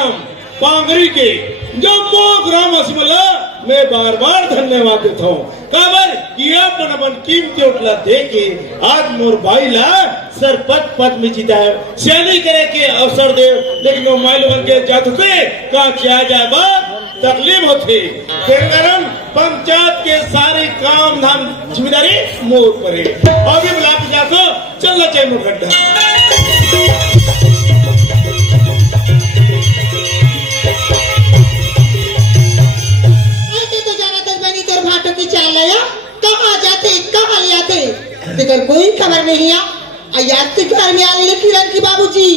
काम पांगरी के जम्मो ग्राम असमला मैं बार बार धन्यवाद देता हूँ काबर किया अपन कीमती उठला दे के आज मोर भाई ला सरपंच पद में जीता है सैनी करे के अवसर दे लेकिन वो माइल बन के जाते का किया जाए बा तकलीफ होती फिर गरम पंचायत के सारे काम धाम जिम्मेदारी मोर पर है अभी बुला के जातो चलना चाहिए मोर गड्ढा कहाँ जाते कहाँ ले आते तेकर कोई खबर नहीं आ याद ते घर में आले किरण की बाबूजी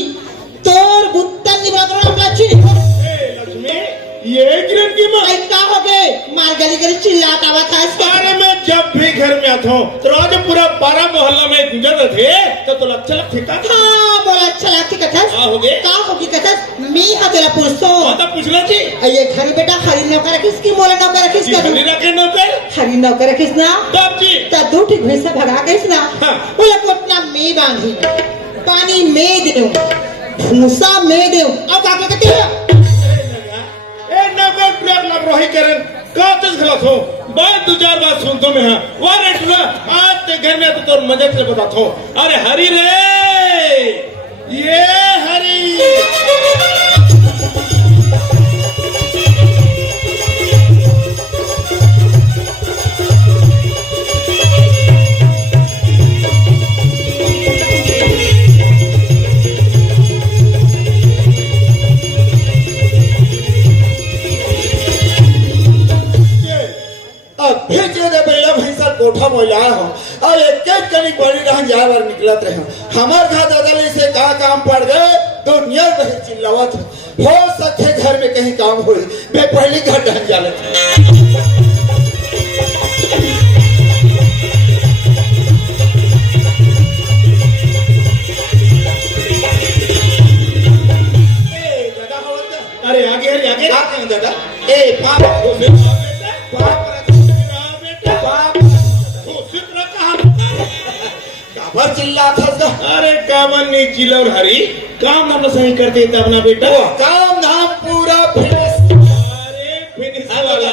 तोर बुत्तन निभाकर लक्ष्मी ये किरण की माँ क्या हो गए मार गली गली चिल्लाता हुआ था इसका अरे मैं जब भी घर में आता हूँ तो रोज पूरा 12 मोहल्ला में गुजर रहे थे तो अच्छा लगता था हाँ बोला अच्छा लगती कथा क्या होगी कथा मैं हतेला पूछतो तो पूछना चाहिए ये घर बेटा हरी नौकर किसकी मोला नौकर किसका हरी नौकर नौकर हरी नौकर किसना तब जी तू ठीक भैंसा भगा किसना बोला कोटना मैं बांधी पानी मैं देऊं भूसा मैं देऊं अब क्या कहते हो नौकर ट्रक लग रही करन कातस गलत हो बात दो चार बात सुनतो मैं हां वारे सुना आज ते घर में तो तोर मजाक से बताता हूं अरे हरी रे ये हरी कोठा मोला हो और एक एक कनी बड़ी रहन जावर निकलत रहे हमार घर दादा से का काम पड़ गए दुनिया में चिल्लावत हो सके घर में कहीं काम हो मैं पहली घर ढन जालत अरे आगे आगे दादा ए पाप चिल्ला था अरे कामन नहीं चिल्ला और हरी काम हम सही कर देता अपना बेटा काम धाम पूरा अरे फिनिश वाला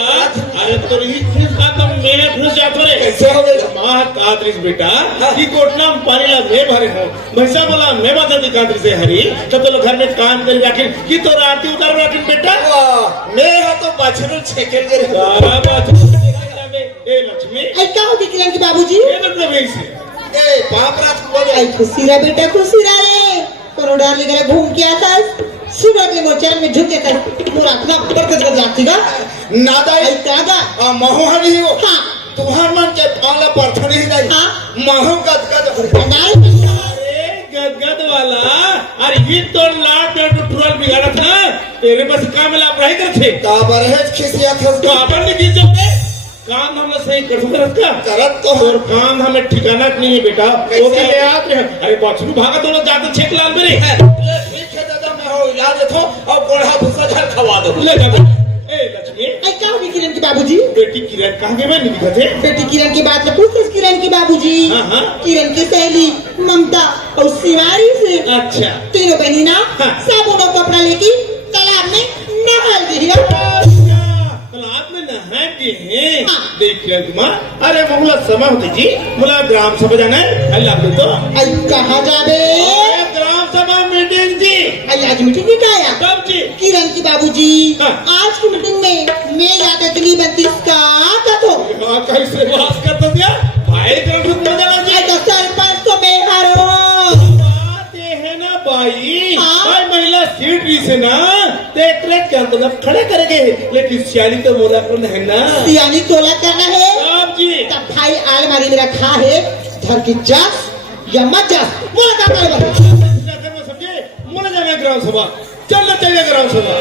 अरे तो ही फिनिश का तो मैं घुस जाता रे कैसे हो गया मां कादरिस बेटा की कोटना में पानी ला मैं भरे हो भैसा बोला मैं बता दी कादरिस से हरी तो घर में काम कर आखिर की तो आरती उतार आखिर बेटा मैं हो तो बछरू छेकेल गए सारा बात ए लक्ष्मी आई क्या हो गई किरण की बाबूजी ये मतलब ऐसे ए बाप रात को आई खुशी रा बेटा खुशी रा रे करोड़ा ले गए घूम के आता सूरत ले मोचर में झुके कर पूरा अपना बरकत कर जाती का नादा आई कागा महोहरी हो हां तुम्हार मन के पाला परथनी ही नहीं हां महू गदगद अरे गदगद वाला अरे ये तो लाट पे ट्रोल बिगाड़ा था तेरे पास काम ला पढ़ाई करते का बरहेज खिसिया था काबर ने की जब काम हम सही कर सकते का करत तो और काम हमें ठिकाना नहीं है बेटा वो के ले आते हैं अरे बचरू भागा दोनों जाते छेक लाल मेरे ठीक है दादा मैं हो इलाज थो और गोढ़ा भूसा झल खवा दो ले जा ए लक्ष्मी आई क्या हो गई किरण की बाबूजी बेटी किरण कहां गए मैं नहीं दिखते बेटी किरण की बात न पूछ किरण की बाबूजी हां किरण की सहेली ममता और शिवानी से अच्छा तीनों बहनी ना साबुन और कपड़ा लेके तालाब में नहा दिया देख तुम्हार अरे मोहला समय होती जी मोला ग्राम सभा जाना है अल्लाह तो आई कहाँ जाबे ग्राम सभा मीटिंग जी आई आज मीटिंग में क्या आया कब जी किरण की बाबूजी आज की मीटिंग में मैं याद अगली बनती का तो कैसे बात करता दिया भाई ग्राम सभा जाना जी तो सरपंच तो मैं हारो भाई भाई महिला सीट भी से ना तेरे क्या मतलब खड़े करेंगे लेकिन सियाली तो मोला करना है ना सियाली तोला करना है साहब जी तब भाई अलमारी में रखा है धर की जा या मत जा मोला का करे समझे मोला जाना ग्राम सभा चलना चाहिए ग्राम सभा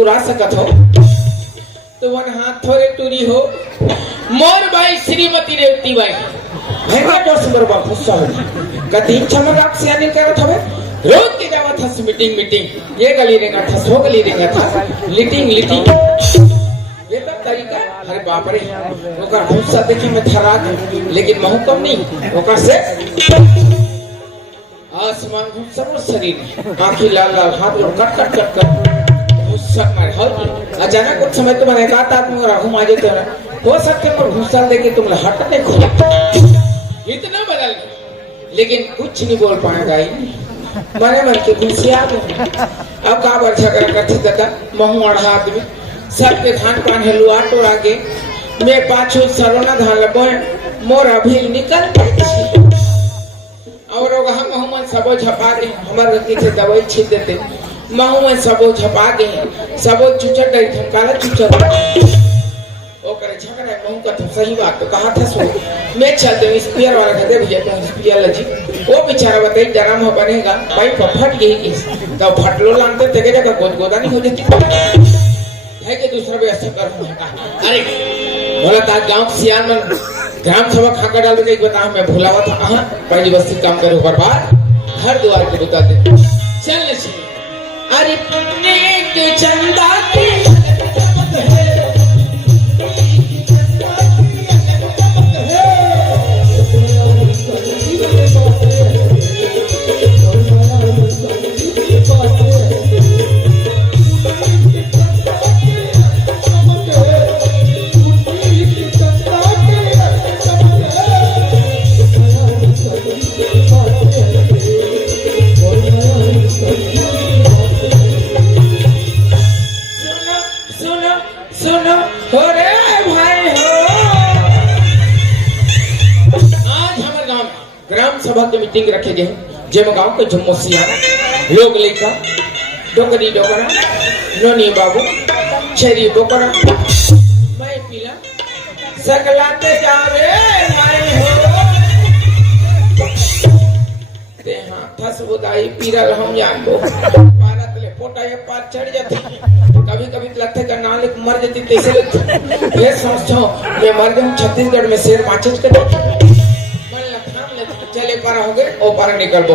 मुस्कुरा सकत हो तो वन हाथ थोड़े टूरी हो मोर बाई श्रीमती रेवती बाई भैया जोर से बरबा गुस्सा हो कति इच्छा में आप से अनिल करत हवे रोज के जावत हस मीटिंग मीटिंग ये गली रेंगा था सो गली रेंगा था लिटिंग लिटिंग ये तब तरीका अरे बाप रे ओकर गुस्सा देखे में थरा गए लेकिन महू कम नहीं ओकर से आसमान गुस्सा और शरीर आंखें लाल लाल हाथ जोड़ कट कट कट कट गुस्सा मारे हल अचानक कुछ समय तुम्हारे गाता तुम राहु माजे तो हो सकते पर गुस्सा लेके तुम हट नहीं खोला इतना बदल लेकिन कुछ नहीं बोल पाएगा ही मने मन के गुस्से आ गए अब का बर झगड़ा करते दादा महू अढ़ा आदमी सबके खान पान हलवा टोरा के मैं पाछो सरोना धान लबोय मोर अभी निकल पड़ी और हम महू सबो झपा दे हमारे गति से दवाई छीट देते महू सबो झपा दे सबो चुचर गई हम काला चुचर ओ करे झगड़ा महू का तो सही बात तो कहा था सो मैं चल दे स्पीयर वाला कहते भैया तो स्पीयर लजी वो बेचारा बताई डराम हो बनेगा भाई फट गई तो फटलो लानते तेरे जगह गोदगोदा नहीं हो जाती है कि दूसरा व्यवस्था कर अरे बोला था गांव सियान में ग्राम सभा खाकर डाल के एक बता मैं भुलावा था हां पहली बस्ती काम करो बर्बाद हर द्वार के बता दे चल ले अरे पुण्य के चंदा की सभा की मीटिंग रखे गए जेम गांव के जुम्मोसिया लोग लेकर डोकरी डोकरा नोनी बाबू छेरी बोकरा मैं पीला सकलाते जावे भाई हो ते हां थस बुदाई पीरल हम जान दो भारत ले पोटा ये पार चढ़ जाती कभी कभी लगते का नाले मर जाती कैसे लगती ये समझो मैं मर गया छत्तीसगढ़ में शेर माचिस कर चले पारा हो गए ओ पारा निकल दो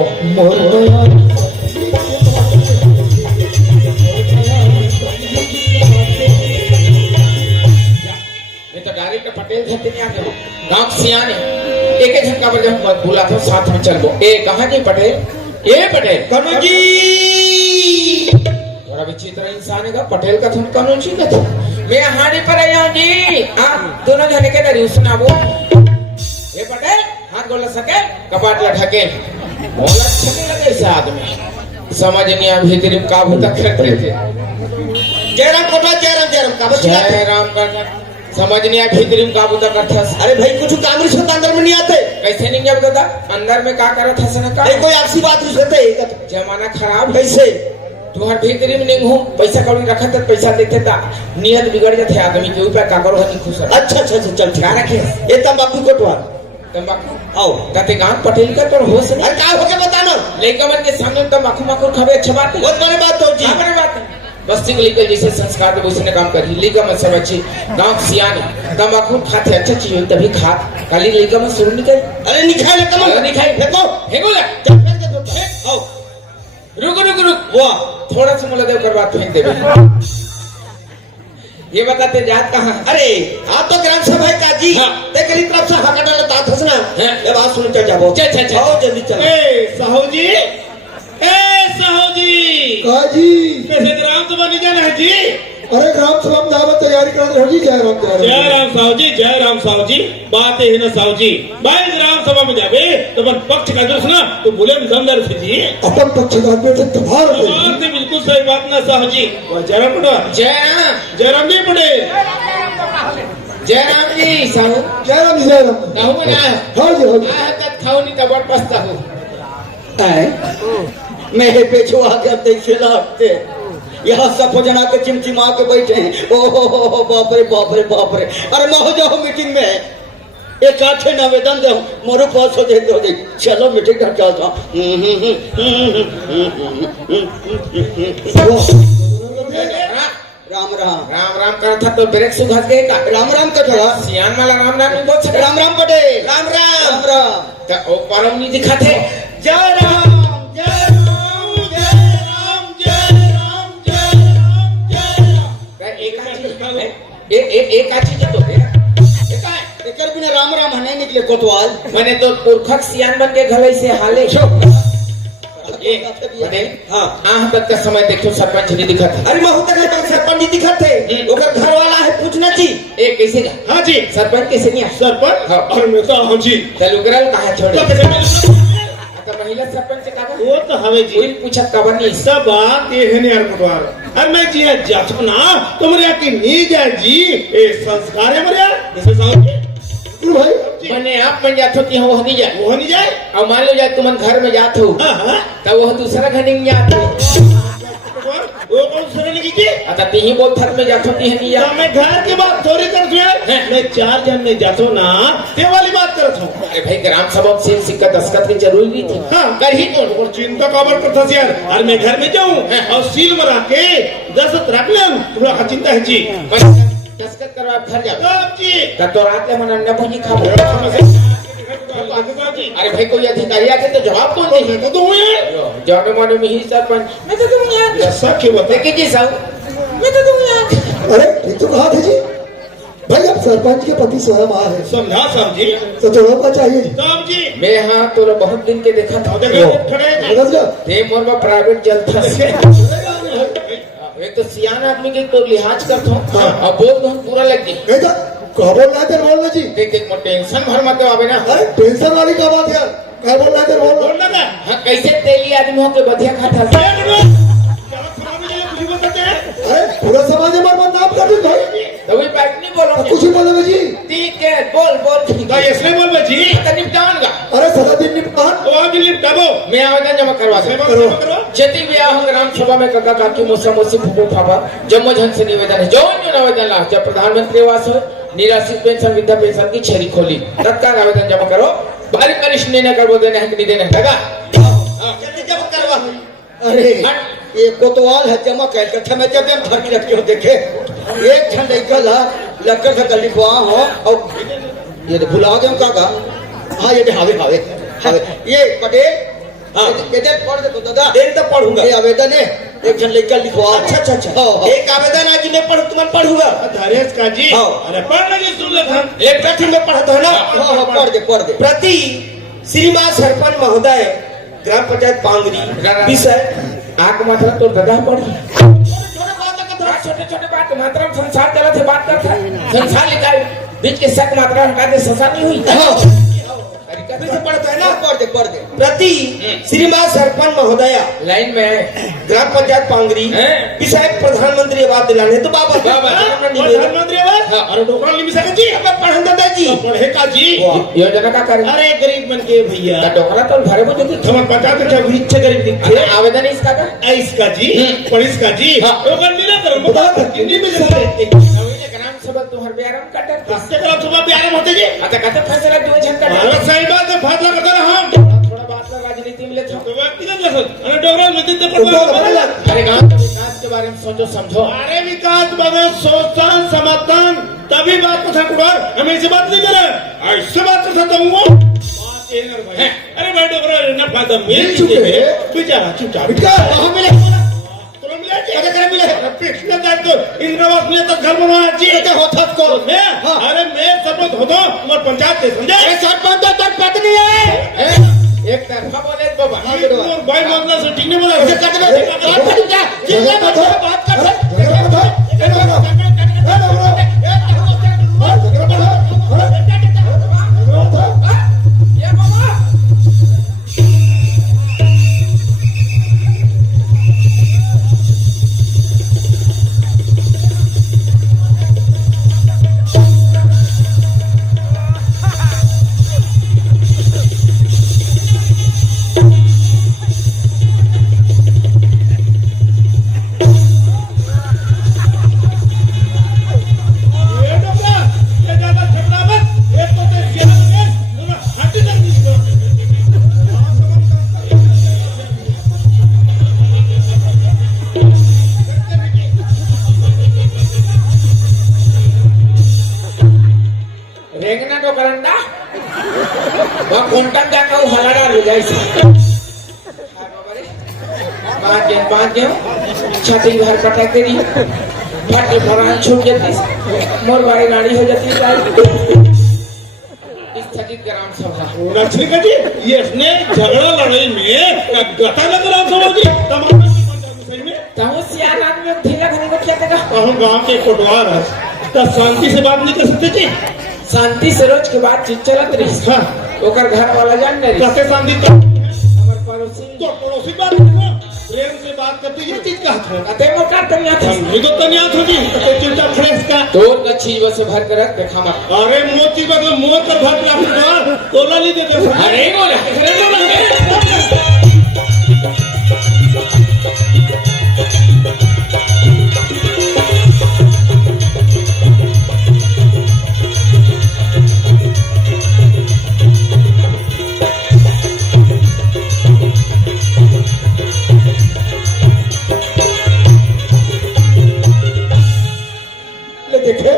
मैं तो डायरेक्ट पटेल घर नहीं आते गांव सियाने एक एक झटका पर जब बोला था साथ में चल दो ए कहां जी पटेल ए पटेल कनु जी बड़ा विचित्र इंसान है पटेल का तुम कनु जी का मैं हाड़ी पर आया जी हां दोनों जने के दरी सुनाबो ए पटेल हाथ गोला सके कपाट लठके बोला अच्छा लगे इस आदमी समझ नहीं आ भीतर का भूता करते थे जयराम कोटवा जयराम का बच्चा जयराम का समझ नहीं आ भीतर का भूता करता अरे भाई कुछ कांग्रेस के अंदर में नहीं आते कैसे नहीं जब दादा अंदर में का करत हसन का कोई आपसी बात होते जमाना खराब कैसे तुम्हार भीतर में नहीं हूं पैसा कौड़ी रखा था पैसा देते था नियत बिगड़ जाते आदमी के ऊपर का करो हनी खुश अच्छा चल क्या रखे ये तंबाकू कोटवा तंबाकू आओ ताते गांव पटेल का तो हो सके अरे का हो के बताना लेकिन मन के सामने तंबाकू मखुर खावे अच्छा बात है बहुत बड़ी बात हो जी बड़ी बात है बस्ती के लेकर जैसे संस्कार के उसने काम करी लीगा में सब अच्छी गांव सियाने तंबाकू खाते अच्छा चीज हो तभी खा काली लीगा में शुरू नहीं करे अरे नहीं खाए कम नहीं खाए फेंको फेंको ले चल फेंक दे तो आओ रुक वाह थोड़ा सा मुला देव करवा फेंक दे ये बताते जात कहां अरे आप तो ग्राम सभा का जी ते करी तरफ से हका डाले तात हसना ये बात सुन के जाबो चल आओ जल्दी चल ए साहू जी का जी कैसे ग्राम सभा नहीं जाना है जी अरे ग्राम सभा में दावत तैयारी कर रहे हो जी जय राम साहू जी बात है ना साहू जी भाई ग्राम सभा में जाबे तो अपन पक्ष का जो ना तो बोले दमदार थे जी अपन पक्ष का बेटे तुम्हारा से बिल्कुल सही बात ना साहू जी जयराम जयराम जी पटेल जयराम जी साहू जयराम कहूं ना हाँ जी तक खाओ नहीं तो बड़ पछता हूं मैं पेछो आके देख लाते यहाँ सब जना के चिमचिमा के बैठे हैं ओ बाप रे अरे मैं हो जाओ मीटिंग में एक आठे निवेदन दे मोरू पास हो दे चलो मीटिंग कर जाता राम राम राम राम कर था तो ब्रेक से घस गए का राम राम कटोरा सियान वाला राम राम नहीं बोल सकता राम राम पटेल राम राम राम तो ओ परम नहीं दिखा थे जय राम जय राम जय राम जय राम जय राम जय राम एक आची तो एकर बिना राम राम हने निकले कोतवाल मैंने तो पुरखक सियान बन के घले से हाले हाँ आह तक का समय देखो सरपंच नहीं दिखा था अरे महू तक तो सरपंच जी दिखत थे ओकर घर वाला है पूछना जी ए कैसे जा हाँ जी सरपंच कैसे नहीं आ सरपंच हाँ। और मैं तो हाँ जी तलुगरल कहा छोड़े तो तो महिला सरपंच से कहा वो तो हवे जी कोई पूछा कब नहीं सब बात ये है यार पटवार अरे मैं जी जातो ना तो मेरे की नी जाए जी ए संस्कार है मेरे जैसे साहब जी भाई मैंने आप बन जातो कि वो नहीं जाए वो नहीं जाए और मान लो जाए तुम घर में जात हो हाँ हाँ तो वो दूसरा घर नहीं जाते पटवार वो कौन सुने लगी की अतः ती ही बोल थक में जातो की है नहीं तो या मैं घर की बात थोड़ी कर हैं? मैं 4 जन में जातो ना ते वाली बात करत हूँ अरे भाई ग्राम सभा से सिक्का दस्तखत की जरूरी थी हाँ कर ही कौन और चिंता काबर करता यार और मैं घर में जाऊँ और सील मरा के 10 रख ले पूरा चिंता है जी दस्तखत करवा फर जा कब जी तो रात में मन अन्ना भुजी खा अरे भाई कोई अधिकारी आके तो जवाब कौन दे मैं तो दूँ यार जाने माने में ही सरपंच मैं तो दूंगा यार ऐसा क्यों बता देखिए जी साहब मैं तो दूंगा यार अरे ये तो कहा थे जी भाई अब सरपंच के पति स्वयं आए हैं समझा साहब जी तो थोड़ा सा चाहिए जी साहब जी मैं हाँ तो बहुत दिन के देखा था देखो खड़े हैं जी। समझ गया ये मोर में प्राइवेट जल था एक तो सियान आदमी के तो लिहाज करता हूँ और बोल तो पूरा लग गई नहीं तो कहा बोल रहा है तेरे बोलना जी देख देख मैं टेंशन भर मत आवे ना अरे टेंशन वाली क्या बात यार क्या बोल रहा है तेरे बोल बोल लगा हाँ कैसे तेली आदमी हो के बधिया खाता था अरे पूरा समाज हमारे बदनाम कर दी भाई तभी बात नहीं बोलो कुछ ही बोले जी ठीक है बोल बोल तो इसलिए बोल बे जी निपटाऊंगा अरे सदा दिन निपटान वो आगे लिपटाबो मैं आवेदन जमा करवा दूं करो करो जति ब्याह ग्राम सभा में काका काकी मोसा मोसी फूफू फाफा जम्मो जन से निवेदन है जो आवेदन ला जब प्रधानमंत्री आवास हो निराश्रित पेंशन वृद्धा पेंशन की छेरी खोली तत्काल आवेदन जमा करो भारी कनिष्ठ नहीं कर वो देना है कि नहीं देना है लगा जल्दी जमा करवा अरे ये कोतवाल है जमा कर के मैं जब हम धरती रखते हो देखे एक ठंड निकल लक्कर से गली को हो और ये तो भुला गए काका हाँ ये हावे हावे हावे ये पटेल हाँ ये दे पढ़ दे तो दादा देर तक पढ़ूंगा ये आवेदन है एक जन लेकर लिखवा अच्छा अच्छा अच्छा एक आवेदन आज मैं पढ़ तुम पढ़ूंगा धरेश का जी हाँ। अरे पढ़ लगी सुन ले हम एक प्रति में पढ़ता है ना हाँ हाँ पढ़ दे प्रति श्रीमान सरपंच महोदय ग्राम पंचायत पांगरी विषय आग मात्रा तो दादा पड़ी छोटे छोटे बात मात्रा में संसार चला थे बात करता संसार लिखा है बीच के शक मात्रा हटा दे ससा नहीं हुई पढ़ता है ना पढ़ दे प्रति श्रीमान सरपंच महोदया लाइन में है ग्राम पंचायत पांगरी हैं? विषय प्रधानमंत्री आवास दिलाने तो बाबा प्रधानमंत्री आवास अरे डोकरा लिम सके जी अब पढ़न दादाजी तो पढ़े का जी योजना का कार्य अरे गरीब मन के भैया डोकरा तो भरे वो जो हम पता तो विच्छ गरीब दिखे आवेदन इसका का इसका जी पढ़िस का जी हाँ। वो कर नीला करो बता हिंदी में जल्दी ग्राम सभा तुम्हारे ब्यारम कटर किसके तरफ सुबह प्यारे होते जी अच्छा कहते फैसला दो झंडा भारत सही बात है फासला करता रहा हम थोड़ा बात में राजनीति में ले था तो व्यक्तिगत लखन अरे डोगरा में देते पड़ता अरे गांव के विकास के बारे में सोचो समझो अरे विकास बने सोचतान समर्थन तभी बात को था कुड़ार हम ऐसी बात नहीं करे ऐसे बात कर सकता हूँ बात ये नर भाई अरे भाई डोगरा ना फायदा मिल चुके हैं बेचारा चुपचाप कहाँ मिले तुम मिले जी अरे करे मिले पिछले टाइम तो इंद्रवास मिले तो घर बनवाया जी क्या होता को मैं अरे मैं सरपंच होता हूँ पंचायत से समझे सरपंच तो तर पत्नी है एक तरफा बोले बाबा भाई मामला से ठीक नहीं बोला बात कर ढेंगना तो करंदा वो कोंटन जाका वो हला डाल जाए से बात गए छाती घर पटक दे रही फटे फरान छूट जाती मोर बारी गाड़ी हो जाती है स्थगित ग्राम सभा लक्ष्मी जी ये इसने झगड़ा लड़ाई में गता लग रहा समझी तमाम सही में ताऊ सियान आदमी ढीला घने को क्या देगा हम गांव के कोटवार है तब शांति से बात नहीं कर सकते जी शांति से रोज के बाद चीज चलत रही हाँ ओकर घर वाला जान नहीं कैसे शांति तो हमर पड़ोसी तो पड़ोसी बात करो प्रेम से बात करते ये चीज का है अते मोर का तनिया था ये तो तनिया होगी तो चिंता फ्रेश का तोर का चीज से भर कर रख देखा मत अरे मोती बदल मोर कर भर के आपको तोला नहीं देते अरे बोला देखे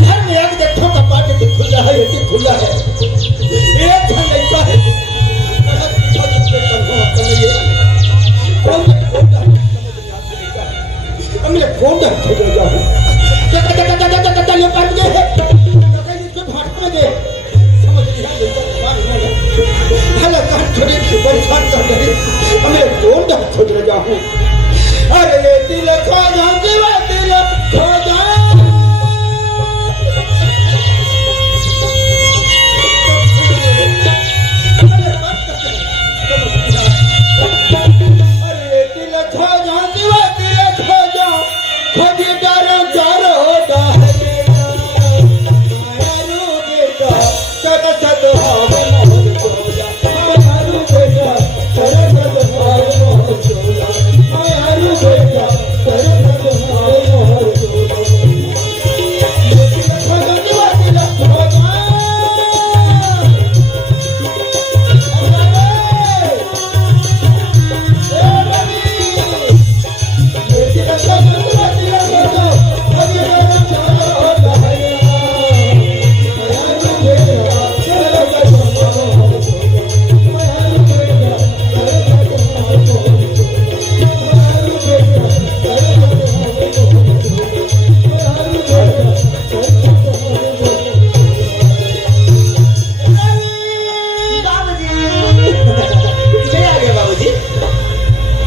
घर में आके देखो कपाट ये खुला है ये खुला है एक था लड़का है हमने फोन कर खोज रहा हूं क्या ये कर गए है इसको भाग में दे समझ नहीं हेलो कान छोड़ी परेशान कर रहे हमने फोन कर खोज रहा हूं अरे दिल खो जा दिल खो जा अरे दिल खो जा दिल खो जा खोज डारो डारो डारे मारू बेटा सद सद हाव मोर सोया मारू बेटा सद सद हाव मोर सोया मारू बेटा सद सद हाव मोर सोया दिल खो जा दिल खो जा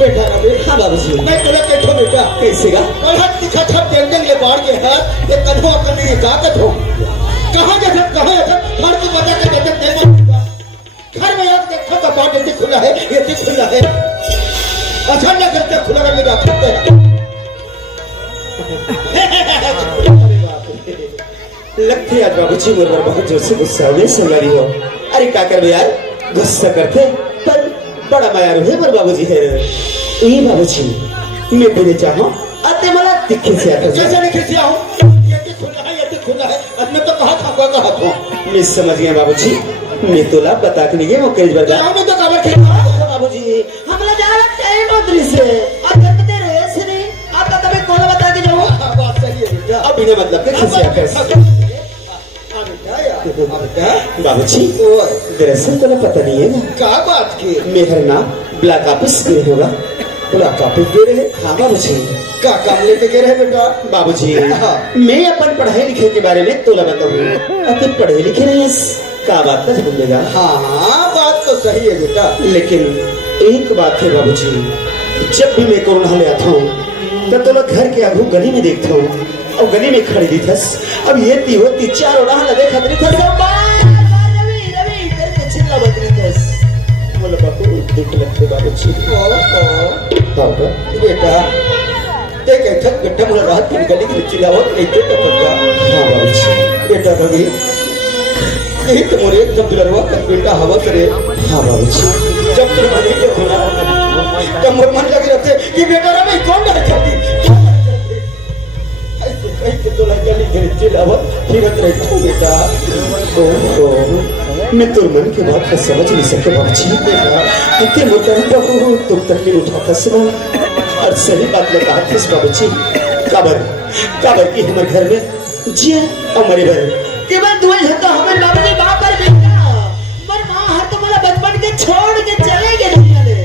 मैं तेरा कैठो बेटा कैसे का और हट दिखा छप देंगे ले बाढ़ के हाथ ये कन्हो करने की ताकत हो कहां जैसे हर को बता के देते देना घर में आप देखो कपाट ये खुला है ये खुला है अच्छा ना करते खुला करके रखते हैं लगती है आज बाबूजी मोर पर बहुत जोर से गुस्सा हुए संगारी हो अरे क्या कर यार गुस्सा करते पर बड़ा मायारू है मोर बाबूजी है ये बाबूजी मैं तेरे चाहूं अते मला दिखे से आता कैसे दिखे से आऊं ये खुला है अब मैं तो कहा था मैं समझ गया बाबूजी मैं तोला बता के नहीं वो केज बजा मैं तो खबर थे बाबूजी हमला जाना टाइम उधरी से अब देखते रहे सने आप तो तभी कौन बता के जाओ बात सही है बेटा अब बिना मतलब के कैसे आकर बाबूजी दरअसल तो पता नहीं है ना क्या बात की मेरा नाम ब्लैक ऑफिस गए होगा ब्लैक ऑफिस गए रहे हाँ बाबूजी क्या काम लेके गए रहे बेटा बाबूजी मैं अपन पढ़ाई लिखे के बारे में तोला बताऊँ अब पढ़े लिखे नहीं क्या बात का भूलेगा हाँ हाँ बात तो सही है बेटा लेकिन एक बात है बाबूजी जब भी मैं कोरोना ले आता हूँ तब तो लोग घर के आगू गली में देखता हूँ और गली में खड़ी थी थस अब ये ती होती चार उड़ान लगे खतरी थस रवि करके चिल्ला बजरी थस बोला बापू दुख लगते बाबूजी पापा बेटा एक थक बेटा बोला रात की गली की चिल्लावत नहीं तो पकड़ा हां बाबूजी बेटा कभी यही तो मोरे एकदम दुलरवा का बेटा हवा करे हां बाबूजी जब तक मैंने को खोला तब मोर मन लगे रहते कि बेटा रवि कौन डर जाती ऐसे तो गली की चिल्लावत फिरत रहे तू बेटा ओ मैं तो मन की बात को समझ नहीं सके बाबूजी इतने मोटा बाबू तुम तकलीफ उठाता सुनो और सही बात में कहा किस बाबूजी काबर की हमारे घर में जी हमारे घर कि मैं तुम्हें झटका हमें बाबूजी मां पर बेटा पर मां हर तो मला बचपन के छोड़ के चले गए निकले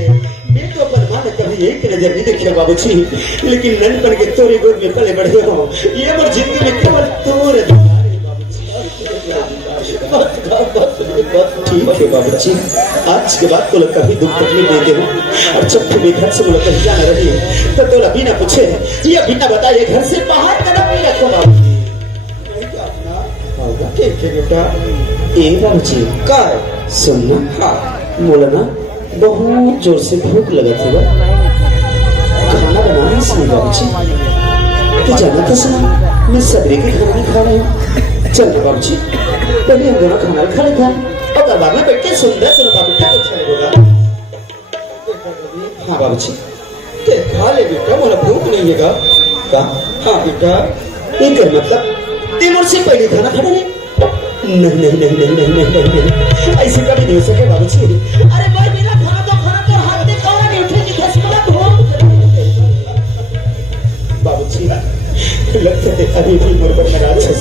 मैं तो पर मां ने कभी एक नजर नहीं देखी बाबूजी लेकिन ननपन के तोरे गोद में पले बढ़े हो ये मोर जिंदगी में केवल तोर अधिकार है बाबूजी बस ठीक है बाबूजी आज के बाद तो कभी दुख तकलीफ देते हो और जब तुम्हें घर से मुझे कहीं जाना रही है तो तोला बिना पूछे या बिना बताए घर से बाहर कदम नहीं रखो बाबूजी ठीक है बेटा ए बाबूजी का सुनना हाँ बोला ना बहुत जोर से भूख लगा थी खाना बनाना है इसमें बाबूजी तो जाना तो सुना मैं सबरे के खाना नहीं खा रही हूँ चल बाबूजी पहले हम दोनों खाना खा लेते हैं और बाद में बैठ के सुंदर सुना बाबूजी कुछ नहीं बोला हाँ बाबूजी ते खा ले बेटा मोला भूख नहीं है का हाँ बेटा इनका मतलब ते मुझसे पहले खाना खाना नहीं नहीं ऐसे कभी नहीं हो सके बाबूजी अरे भाई मेरा खाना तो हाथ में कौन नहीं उठेगी खसमला भूख बाबूजी लगता है अभी भी मुझ पर नाराज है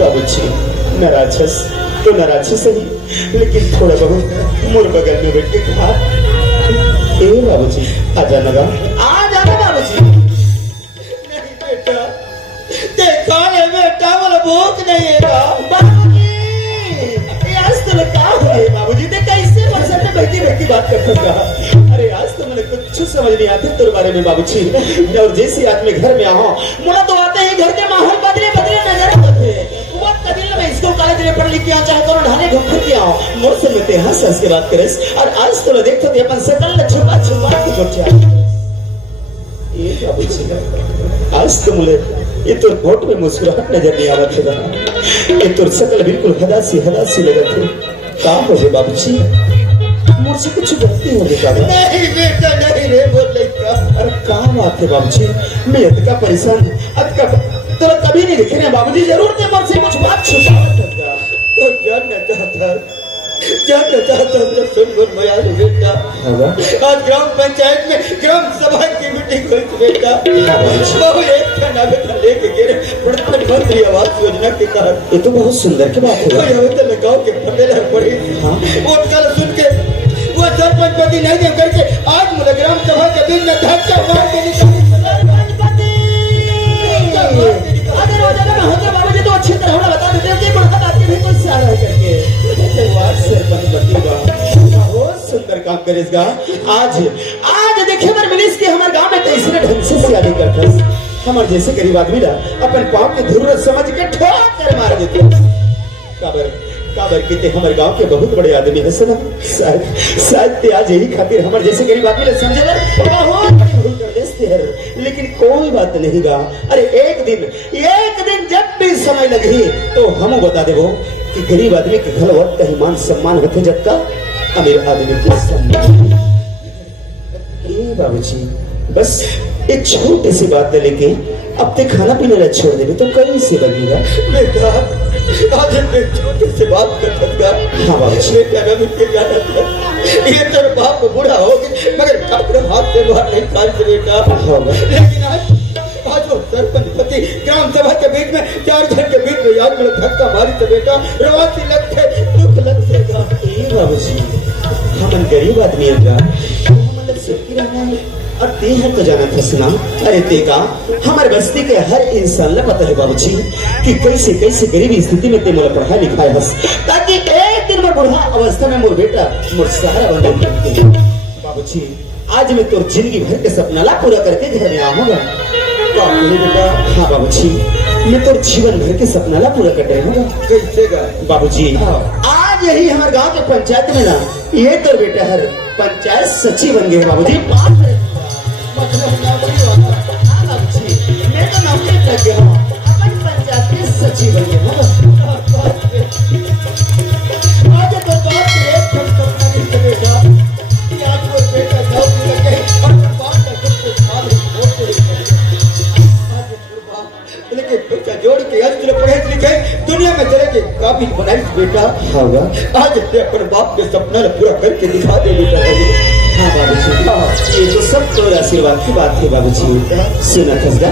बाबूजी नाराज तो नाराज सही लेकिन थोड़ा बहुत मुझ बगल में बैठ के खा ए बाबूजी आ जाना बाबूजी नहीं बेटा देखा ले बेटा बोला भूख नहीं है बाबूजी आज तो क्या हो गया बाबूजी ते कैसे बरसात में बैठी बात करता था अरे आज तो मुझे कुछ समझ नहीं आते तेरे बारे में बाबूजी और जैसे आज मैं घर में आऊं मुझे तो आते ही घर के माहौल बदले नजर आते वक्त कभी मैं इसको कॉलेज में पढ़ लिख के चाहे तो ढाने घूम फिर के आऊं मोर से मिलते हंस के बात करे और आज तो देखते थे अपन सकल छुपा के छोटे ये बाबूजी आज तो मुझे ये तो होठ में मुस्कुराहट नजर नहीं आ रहा था ये तो शकल बिल्कुल हदासी लगा थी काम हो गए बाबूजी मुझसे कुछ गलती हो गई नहीं बेटा नहीं रे बोल लड़का अरे काम आते बाबूजी मैं इतना परेशान अब तो कभी नहीं दिखे ना बाबूजी जरूर ते मुझसे कुछ बात छुपावत था तो जानना चाहता हूँ सुन बोल मैं आज बेटा आज ग्राम पंचायत में ग्राम सभा की मीटिंग हुई थी बेटा बहु एक का नागरिक लेके गिरे प्रधानमंत्री आवास योजना के तहत ये तो बहुत सुंदर की बात है गाँव के पटेल पड़ी वो कल सुन के वो सरपंच पति नहीं दे करके आज मुझे ग्राम सभा के बीच में धक्का मार के बाबूजी तो अच्छी तरह बता देते हैं कि बढ़ता आपके भी कुछ सारा है करके बहुत सुंदर काम करेगा आज देखे बार मिलिस के हमारे गांव में कैसे ढंग से शादी करता हमारे जैसे गरीब आदमी ना अपन पाप की जरूरत समझ के ठोक कर मार देते काबर किते हमारे गांव के बहुत बड़े आदमी है सना शायद ते आज यही खातिर हमारे जैसे गरीब आदमी ने समझे बहुत बड़ी भूल कर देते हैं लेकिन कोई बात नहीं गा अरे एक दिन जब भी समय लगी तो हम बता देवो कि गरीब आदमी के घर वक्त का मान सम्मान होते जब का अमीर आदमी के सम्मान बाबूजी बस एक छोटी सी बात है लेके अब ते खाना पीना न छोड़ देने तो कहीं से लगेगा बेटा आज मैं छोटी सी बात करता हाँ बाबूजी बेटा मैं के जाना था ये तेरे बाप बूढ़ा हो गया मगर कापड़े हाथ से बाहर नहीं काट दे बेटा लेकिन आज वो सरपंच पति ग्राम सभा के बीच में 4 घर के बीच में याद में धक्का मारी तो बेटा रवासी लगते दुख लगेगा ए बाबूजी हम गरीब आदमी हैं मतलब सुखी रहना है और ते है तो जाना था सुना अरे तेगा हमारे बस्ती के हर इंसान ने पता है बाबूजी कि कैसे गरीबी स्थिति में ते मोला पढ़ा लिखाया हस ताकि एक दिन में बुढ़ा अवस्था में मोर बेटा मोर सहारा बन जाए बाबूजी आज मैं तोर जिंदगी भर के सपना ला पूरा करके घर में आऊंगा बेटा हाँ बाबूजी मैं तोर जीवन भर के सपना ला पूरा कर रहा कैसे बाबूजी आज यही हमारे गांव के पंचायत में ना ये तोर बेटा हर पंचायत सचिव बन गए बाबूजी मैं तो नौकरी लग गया हूँ अपन पंचायत के सचिव बन गया आज तो बात एक सपना नहीं बेटा आज वो बेटा नौकरी लग गए और बात का कुछ साल लेकिन बेटा जोड़ के आज तुझे पढ़े लिखे दुनिया में चले के काबिल बनाई बेटा होगा आज अपने बाप के सपना पूरा करके दिखा दे बेटा हाँ बाबूजी, ये तो सब तो आशीर्वाद की बात है बाबूजी। सुना खसगा,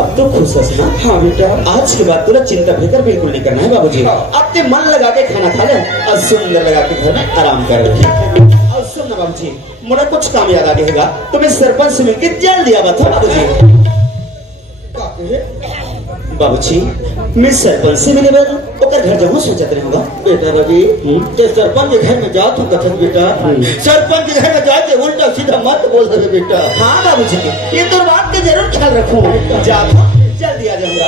अब तो खुश हंस ना। हाँ बेटा। आज के बाद तुला चिंता फिकर बिल्कुल नहीं करना है बाबूजी। अपने मन लगा के खाना खा ले और सुंदर लगा के घर में आराम कर ले। और सुन ना बाबूजी, मोरा कुछ काम याद आ गया तो मैं सरपंच से मिलकर जल्दी आवा था बाबूजी। बाबूजी, मैं सरपंच से मिले ओकर घर जाऊँ सोचत रहे होगा। बेटा रवि, जे सरपंच के घर में जात हूँ कथन बेटा, सरपंच के घर में जाके उल्टा सीधा मत बोल रहे बेटा। हाँ बाबूजी, ये तो बात का जरूर ख्याल रखूँ। जाता जल्दी आ जाऊंगा।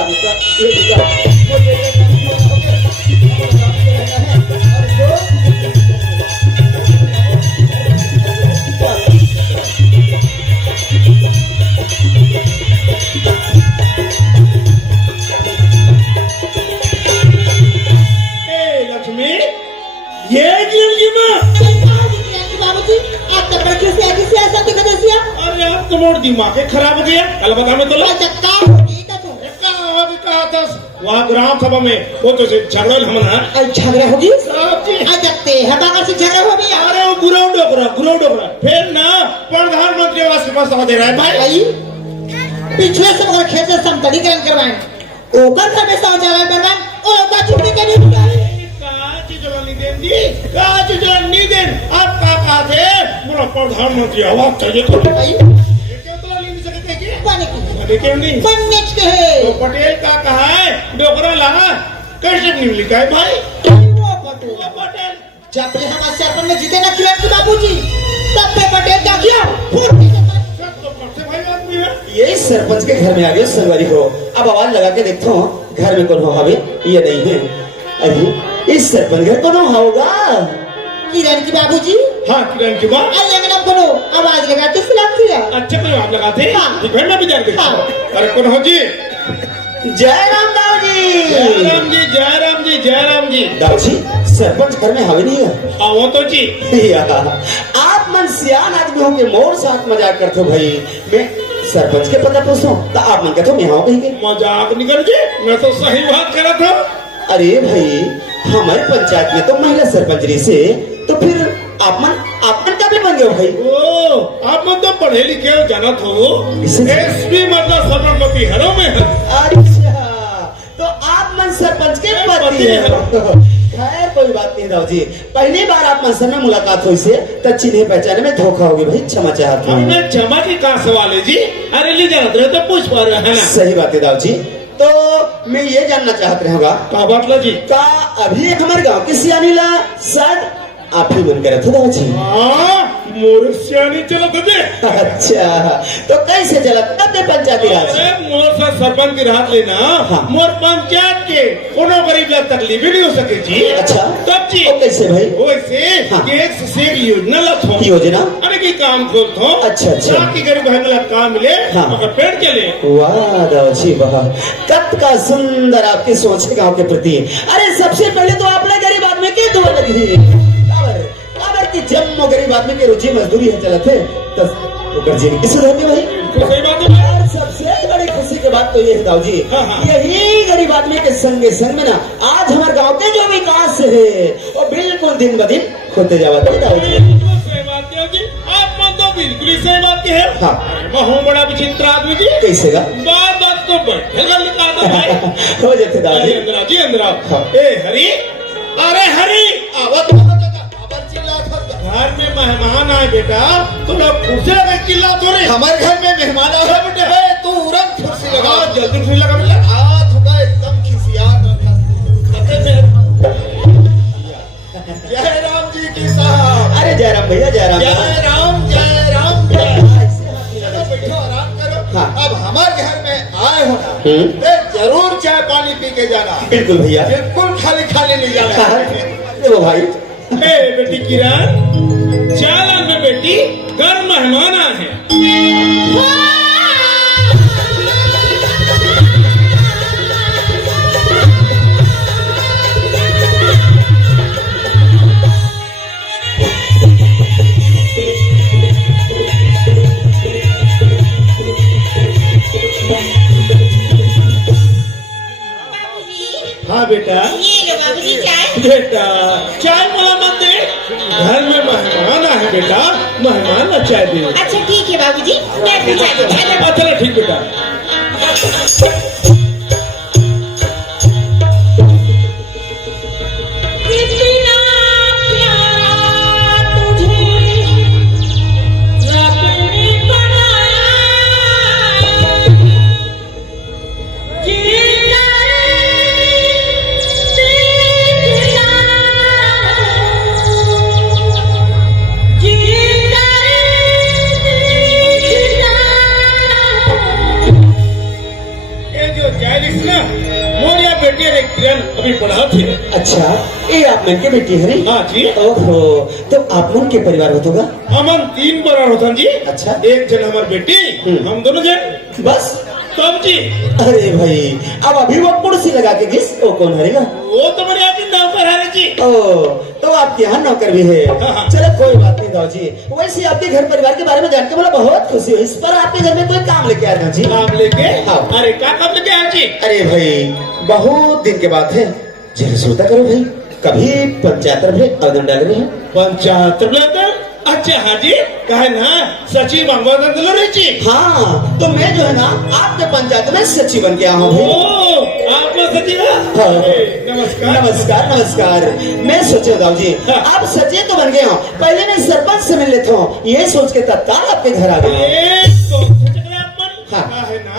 लक्ष्मी, ये की माँ। बाबूजी आप तो बच्चों से ऐसा दिखा दसिया। अरे अब तुम्हारा दिमाग खराब हो गया। कल बता मैं तो चक्का होगी का तू। कहा था वहाँ ग्राम सभा में वो तो झगड़ा हमना झगड़ा होगी साहब जी। देखते हैं बाहर से झगड़ा हो गया। अरे वो गुरु डोकरा फिर ना प्रधानमंत्री आवास के पास दे रहा है भाई। पिछले सब अगर खेत से समतलीकरण करवाएं ओकर घर में शौचालय बनवाएं और ओकर छुट्टी के लिए आप कहा थे मेरा प्रधानमंत्री आवास चाहिए तो बनने के है। तो पटेल का कहा है डोकरा लाना कैसे नहीं लिखा है भाई। पटेल जब हम सरपंच में जीते ना किरण की बाबूजी तब पे पटेल क्या किया भाई आदमी है। यही सरपंच के घर में आ गया संगवारी हो। अब आवाज लगा के देखता हूँ घर में कौन हो हवे। ये नहीं है। अरे इस सरपंच घर कौन होगा? किरण की बाबूजी। हाँ किरण की बात। अंगना बोलो आवाज लगा के सलाम किया। अच्छा कोई आप लगाते हाँ। घर में भी जाके हाँ। अरे कौन हो जी? जय राम दाऊ जी। जय राम जी, जय राम जी, जय राम जी। दाऊ जी, सरपंच घर में हवे नहीं है। आओ तो जी। आप मन सियान आदमी हो के मोर साथ मजाक करते हो भाई। मैं सरपंच के पता पूछता हूँ तो आप मन कहते हो मैं हाँ कहेंगे। मजाक निकल जी, मैं तो सही बात कर रहा था। अरे भाई, हमारे पंचायत में तो महिला सरपंच रही से तो फिर आप मन का भी बन गए भाई। ओ आप मतलब पढ़े लिखे हो जानत हो। एसपी मतलब सरपंच हरों में है। अच्छा, तो आप मन सरपंच के पति हैं। खैर कोई बात नहीं दाऊ जी, पहली बार आप मन से में मुलाकात हुई से तो चिन्हे पहचाने में धोखा होगी भाई। क्षमा चाहता हूँ। मैं क्षमा की कहा सवाल है जी? अरे ले जानत रहे तो पूछ पा रहे हैं ना। सही बात है दाऊ जी। तो मैं ये जानना चाहते रहेगा का बात ला जी? का अभी एक हमारे गांव की सियानी ला शायद आप ही मन करे थे दाऊ जी। मोर सियानी चलत दे। अच्छा, तो कैसे चला तब दे पंचायती राज? अरे मोर से सरपंच की राहत लेना। हाँ। मोर पंचायत के कोनो गरीब ला तकलीफ ही नहीं हो सके जी। अच्छा, तब जी तो कैसे भाई? वैसे हाँ। कि एक से एक योजना लथो। योजना? अरे की काम खोलतो। अच्छा, अच्छा। ताकि गरीब भाई मिला काम मिले। हाँ। मगर पेड़ चले। वाह दाऊ जी वाह, कद का सुंदर आपकी सोच है गाँव के प्रति। अरे सबसे पहले तो आपने गरीब आदमी के दुआ लगी कि जब गरीब आदमी के रुचि मजदूरी है चलत है तो किसी रहते भाई। तो सही बात है। और सबसे बड़ी खुशी की बात तो ये है दाऊ जी, हाँ, हाँ। यही गरीब आदमी के संग में ना आज हमारे गांव के जो विकास है वो बिल्कुल दिन ब दिन होते जावा दाऊ जी। सही बात है जी। आप मन तो बिल्कुल ही सही बात की है। हाँ। मैं हूँ बड़ा विचित्र आदमी जी। कैसे गा? बात तो बैठे लिखा था भाई। हो जाते दाऊ जी। अंदरा जी अंदरा। हाँ। ए हरी, अरे हरी आवत घर में मेहमान आए बेटा, तू लोग कुर्सी लगा चिल्ला तो नहीं। हमारे घर में मेहमान आ रहे बेटे, तुरंत कुर्सी लगा। जल्दी कुर्सी लगा बेटा। हाथ होगा एकदम खिसियात जय राम जी की साहब। अरे जय राम भैया, जय राम। जय राम जय राम चलो बैठो आराम करो। हाँ। अब हमारे घर में आए हो ना तो जरूर चाय पानी पी के जाना। बिल्कुल भैया। बिल्कुल खाली खाली नहीं जाना। देखो भाई, ए बेटी किरण, चालान में बेटी घर मेहमान आए हैं। हाँ बेटा। ये लो बाबूजी चाय। बेटा चाय मला मत दे, घर में मेहमान आए बेटा मेहमान ना चाय दे। अच्छा ठीक है बाबूजी, मैं भी चाय देती हूँ। चलो ठीक बेटा। कितना प्यारा तुझे रब ने बनाया, जीना सीखना, जीना सीखना। ये जो जायलिस ना मोरिया बेटी ने किरण अभी पढ़ा थे। अच्छा, ये आप मन के बेटी हरी? हाँ जी। ओहो, तो आप मन के परिवार होगा? हमन 3 बरार होता जी। अच्छा। एक जन हमार बेटी, हम दोनों जन बस? तब जी। अरे भाई, अब अभी वो कुर्सी लगा के किस वो कौन हरेगा? वो तो मेरे आपकी नौकर है जी। ओ, तो आपके यहाँ नौकर भी है। हाँ। चलो कोई बात नहीं दाऊ जी। वैसे आपके घर परिवार के बारे में जान के बोला बहुत खुशी हुई। इस पर आपके घर में कोई काम लेके आया था जी? काम लेके? हाँ। अरे क्या काम लेके आया जी? अरे भाई, बहुत दिन के बाद है। जरा सोता करो भाई, कभी पंचायत में आवेदन डाल रहे हैं? पंचायत लेकर? अच्छा हाँ जी, कहे ना सचिव मंगवा दिलो रे जी। हाँ, तो मैं जो है ना आपके पंचायत में सचिव बन के आया हूँ भाई। ओ, आप लोग सचिव हैं? हाँ। नमस्कार। नमस्कार नमस्कार। मैं सोचे दाऊ जी, हाँ। आप सचिव तो बन गए हो, पहले मैं सरपंच से मिल लेता हूँ, ये सोच के तत्काल आपके घर आ गया। हाँ। है ना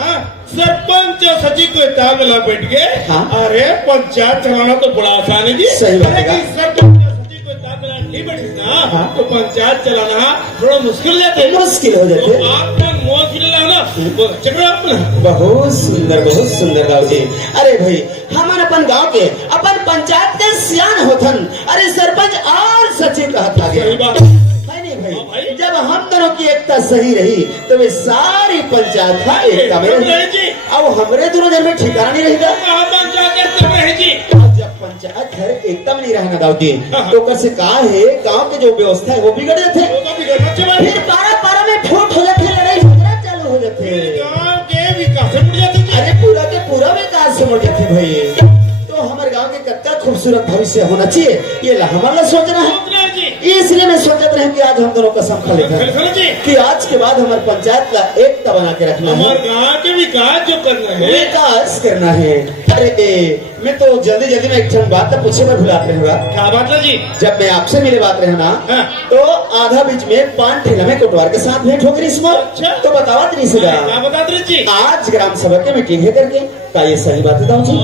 सरपंच और सचिव को ताब ला बैठ गए। हाँ। अरे पंचायत चलाना तो बड़ा आसान है जी। सही बात है। लेकिन सरपंच और सचिव को ताब ला नहीं बैठी ना, हाँ। तो पंचायत चलाना थोड़ा मुश्किल हो जाते हैं। मुश्किल हो जाते तो आपका मौज मिला ना, वो चक्र अपना। बहुत सुंदर दाऊ जी। अरे भाई, हमारे अपन गांव के अपन पंचायत के सियान होथन, अरे सरपंच और सचिव कहत सही लागे बात है। है नहीं हाँ भाई। भाई? जब हम दोनों की एकता सही रही तो वे सारी पंचायत का एकता में रही रही। जी। अब हमरे दोनों जन में ठिकाना नहीं रहेगा। कहाँ पंचायत तुम रहे जी? अब जब पंचायत घर एकदम नहीं रहना दाऊ जी, तो कर से कहा है गांव की जो व्यवस्था है वो बिगड़ जाते। वो तो बिगड़ना चाहिए। फिर पारा में फूट हो जाते, लड़ाई झगड़ा चालू हो जाते। गाँव के विकास से मुड़ जाते जी। अरे पूरा के पूरा विकास से मुड़ जाते भाई। तो हमारे गांव के कितना खूबसूरत भविष्य होना चाहिए, ये हमारा सोचना है। सोचना जी। इसलिए मैं सोचते रहे कि आज हम दोनों कसम खा लेते हैं खलखल जी। कि आज के बाद हमारे पंचायत का एकता बना के रखना है, हमारे गाँव के विकास जो करना है। विकास करना है। अरे मैं तो जल्दी में एक बात तो पूछे मैं भुलाते रहूंगा। क्या बात है जी? जब मैं आपसे मेरी बात रहे ना, हाँ। तो आधा बीच में पान ठेला में कोटवार के साथ भेंट हो गई इसमें। अच्छा। तो बतावा नहीं सका। क्या बता रहे जी? आज ग्राम सभा की मीटिंग है करके, क्या ये सही बात है दाऊ जी?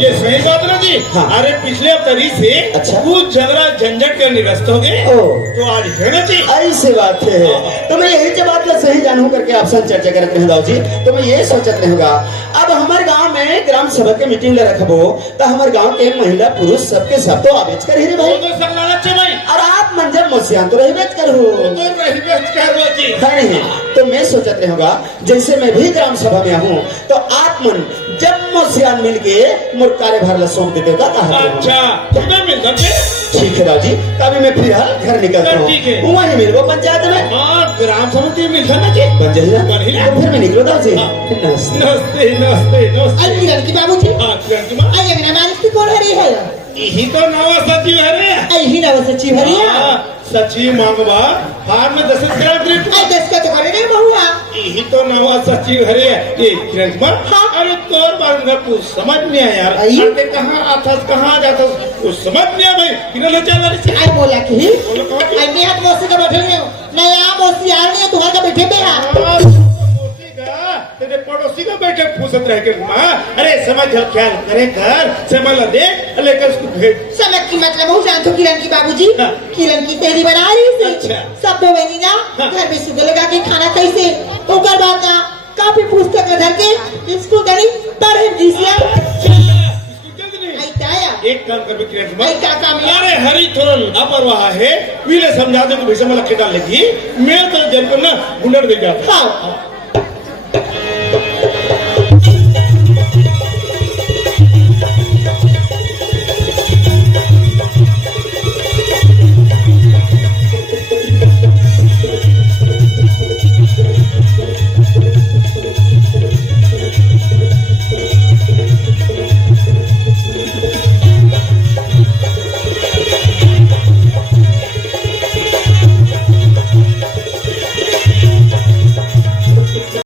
ये सही बात है ना जी। हाँ। अरे पिछले हफ्ते से अच्छा। कुछ झगड़ा झंझट का निरस्त हो गए, ओ, तो आज है ना जी। ऐसी बात है। तो मैं यही जब बात का सही जानू करके आपसे चर्चा करते हैं दाऊ जी। तो मैं ये सोचते रहूंगा, अब हमारे गांव में ग्राम सभा के मीटिंग ले रखबो तो हमारे गांव के महिला पुरुष सबके सब तो आवेज कर ही रे वो भाई। तो सब लाना चाहिए भाई। और आप मंजर मुसियान तो रही बेच कर हो, वो तो रही बेच कर लो जी। है नहीं? तो मैं सोचते रहूंगा, जैसे मैं भी ग्राम सभा में हूँ तो आप मन जब मुसियान मिल के मुर्कारे भर ला सौंप देते होगा। अच्छा, कितना मिलता है? ठीक है दाऊ जी, तभी मैं फिलहाल घर निकलता हूँ, ठीक है। वहीं मिलबो पंचायत में। हाँ, ग्राम समिति मिलता ना जी। बन जाइए बन ही ना। तो फिर मैं निकलो दाऊ जी। हाँ। नमस्ते। नमस्ते नमस्ते नमस्ते। आई किरण की बाबूजी, हाँ, किरण की माँ। आई अगना मालिक की कौन हरी है? यही तो नवा सचिव है रे। आई ही नव सचिव हरिया। हाँ, सचिव मांगवा फार्म में 10 ग्राम ग्रेड। आई 10 का तो करे नहीं बहुआ। यही तो नवा सचिव है रे। ये किरण कुमार। हाँ। अरे तोर बात का कुछ समझ नहीं आया यार। आई? अरे कहाँ आता कहाँ जाता कुछ समझ नहीं आया भाई। किरण ले चल रही थी। आई बोला कि बोलो कहाँ की? आई मैं हाथ मौसी का बैठे नहीं हूँ, नहीं आप मौसी आ रही है तुम्हारे का बैठे में हाथ। हाँ, पड़ोसी का, तेरे पड़ोसी का बैठे फुसत रह के माँ। अरे समझ ख्याल करे कर, समझ ला देख लेकर उसको भेज। समझ की मतलब हूँ जानते हो किरण की बाबूजी। हाँ। किरण की तेरी बना रही थी। अच्छा। सब बोवेंगी ना हाँ। घर में सुबह लगा के खाना कैसे ओकर बात का काफी पुस्तक धर के स्कूल करी पढ़े जिसिया। आई ताया एक काम कर किरण कुमार। आई का काम है? अरे हरी थोड़ा लापरवाह है, वीले समझा दे को भैसा मला खेता लगी। मैं तो जल को ना गुंडर दे जाता। हाँ